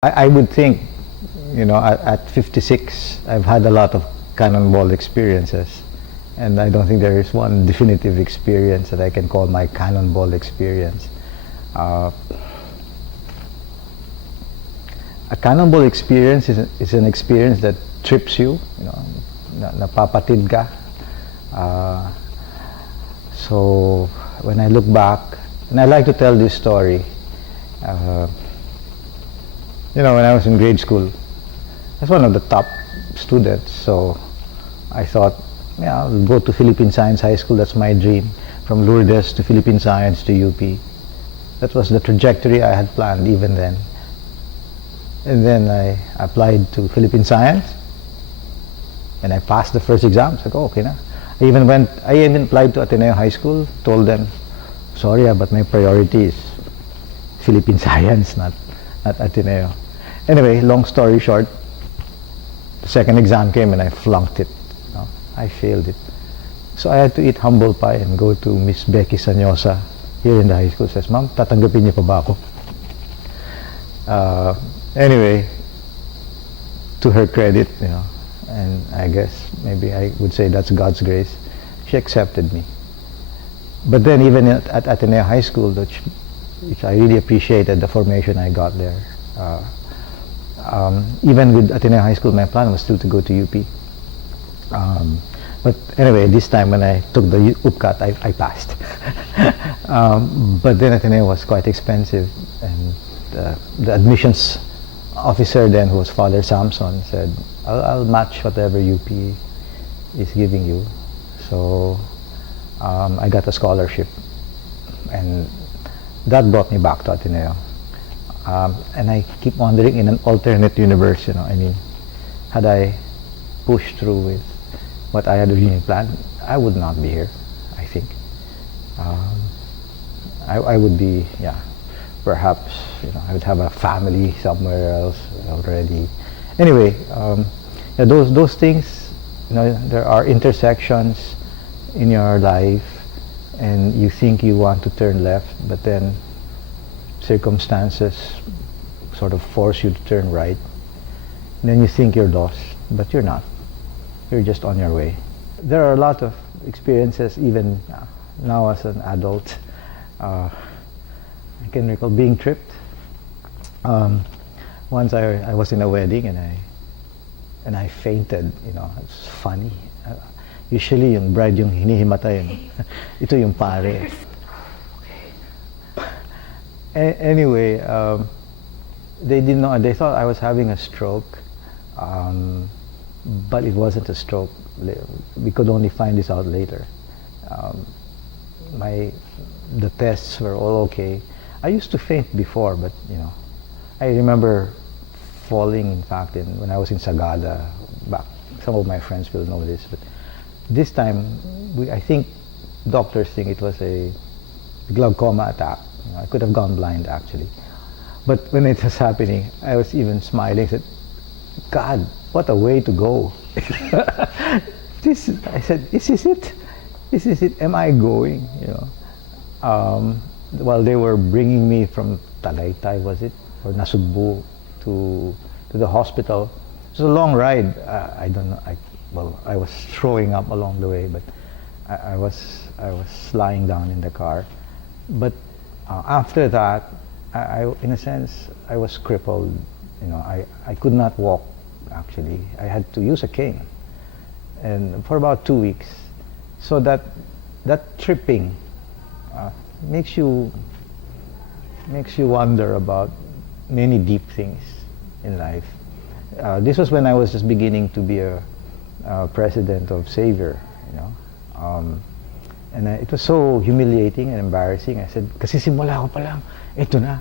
I would think, at 56, I've had a lot of cannonball experiences. And I don't think there is one definitive experience that I can call my cannonball experience. A cannonball experience is an experience that trips you, napapatid ka. So when I look back, and I like to tell this story, when I was in grade school, I was one of the top students, so I thought, yeah, I'll go to Philippine Science High School, that's my dream. From Lourdes to Philippine Science to UP. That was the trajectory I had planned even then. And then I applied to Philippine Science, and I passed the first exam. So I go, okay na. I even applied to Ateneo High School, told them, sorry, but my priority is Philippine Science, not Ateneo. Anyway, long story short, the second exam came and I flunked it. I failed it. So I had to eat humble pie and go to Miss Becky Sanyosa here in the high school. Says, Ma'am, tatanggapin niyo pa ba ako? Anyway, to her credit, and I guess maybe I would say that's God's grace, she accepted me. But then even at Ateneo High School, which I really appreciated the formation I got there. Even with Ateneo High School, my plan was still to go to UP. But anyway, this time when I took the UPCAT, I passed. But then Ateneo was quite expensive, and the admissions officer then, who was Father Samson, said, I'll match whatever UP is giving you. So I got a scholarship, and that brought me back to Ateneo. And I keep wondering, in an alternate universe, had I pushed through with what I had originally planned, I would not be here, I think. I would be, perhaps, I would have a family somewhere else already. Anyway, those things, there are intersections in your life, and you think you want to turn left, but then circumstances sort of force you to turn right. And then you think you're lost, but you're not. You're just on your way. There are a lot of experiences, even now as an adult. I can recall being tripped. Once I was in a wedding and I fainted. It's funny. Usually yung bride yung hinihimatay. Ito yung pare. Anyway, they didn't know. They thought I was having a stroke. But it wasn't a stroke. We could only find this out later. The tests were all okay. I used to faint before, but I remember falling. In fact, when I was in Sagada, back, some of my friends will know this. But this time, I think doctors think it was a glaucoma attack. I could have gone blind actually. But when it was happening, I was even smiling. I said, God, what a way to go. I said, this is it. This is it. Am I going? While they were bringing me from Tagaytay, was it, or Nasugbu to the hospital. It was a long ride. I don't know. I was throwing up along the way, but I was lying down in the car. But after that, in a sense, I was crippled. I could not walk. Actually, I had to use a cane, and for about 2 weeks. So that tripping makes you wonder about many deep things in life. This was when I was just beginning to be a president of Savior, and it was so humiliating and embarrassing. I said, kasi simula ko pa lang, ito na,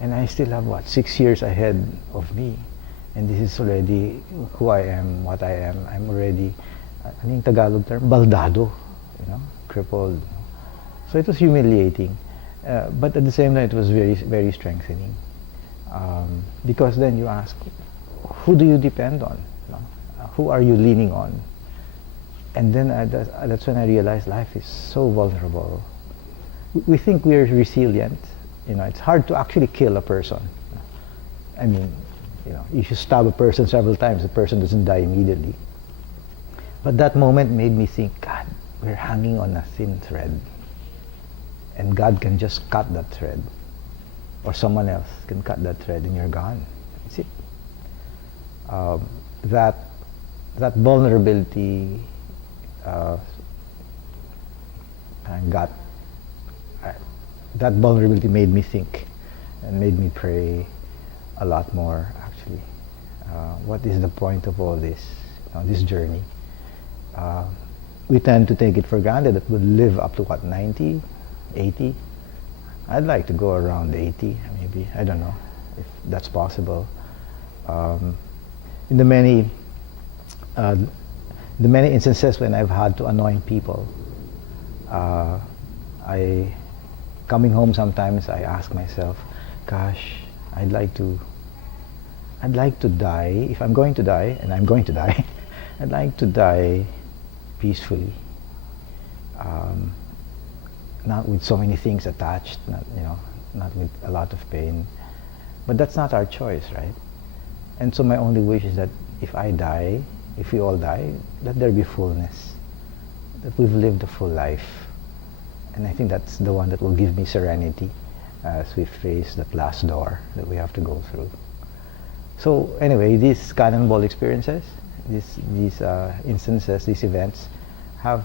and I still have 6 years ahead of me. And this is already who I am, what I am. I'm already, ano yung Tagalog term? Baldado, crippled. So it was humiliating. But at the same time, it was very, very strengthening. Because then you ask, who do you depend on? Who are you leaning on? And then that's when I realized life is so vulnerable. We think we're resilient. It's hard to actually kill a person. I mean, if you stab a person several times, the person doesn't die immediately. But that moment made me think, God, we're hanging on a thin thread. And God can just cut that thread. Or someone else can cut that thread and you're gone. That's it. That vulnerability that vulnerability made me think and made me pray a lot more, actually. What is the point of all this, this journey? We tend to take it for granted that we'll live up to 90, 80. I'd like to go around 80, maybe. I don't know if that's possible. In the many instances when I've had to anoint people, coming home sometimes I ask myself, gosh, I'd like to die. If I'm going to die, and I'm going to die, I'd like to die peacefully, not with so many things attached, not with a lot of pain. But that's not our choice, right? And so my only wish is that if I die, if we all die, let there be fullness, that we've lived a full life. And I think that's the one that will give me serenity as we face that last door that we have to go through. So anyway, these cannonball experiences, these instances, these events have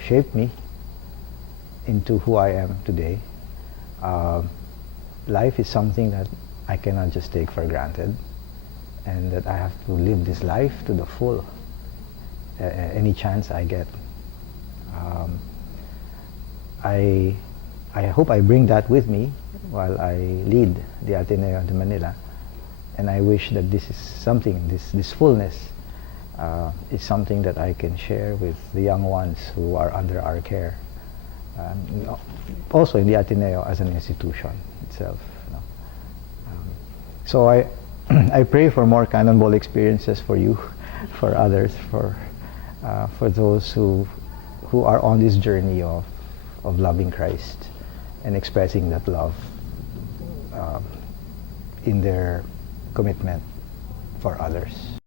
shaped me into who I am today. Life is something that I cannot just take for granted, and that I have to live this life to the full, any chance I get. I hope I bring that with me while I lead the Ateneo de Manila, and I wish that this is something, this fullness is something that I can share with the young ones who are under our care, also in the Ateneo as an institution itself. So I pray for more cannonball experiences for you, for others, for those who are on this journey of loving Christ and expressing that love in their commitment for others.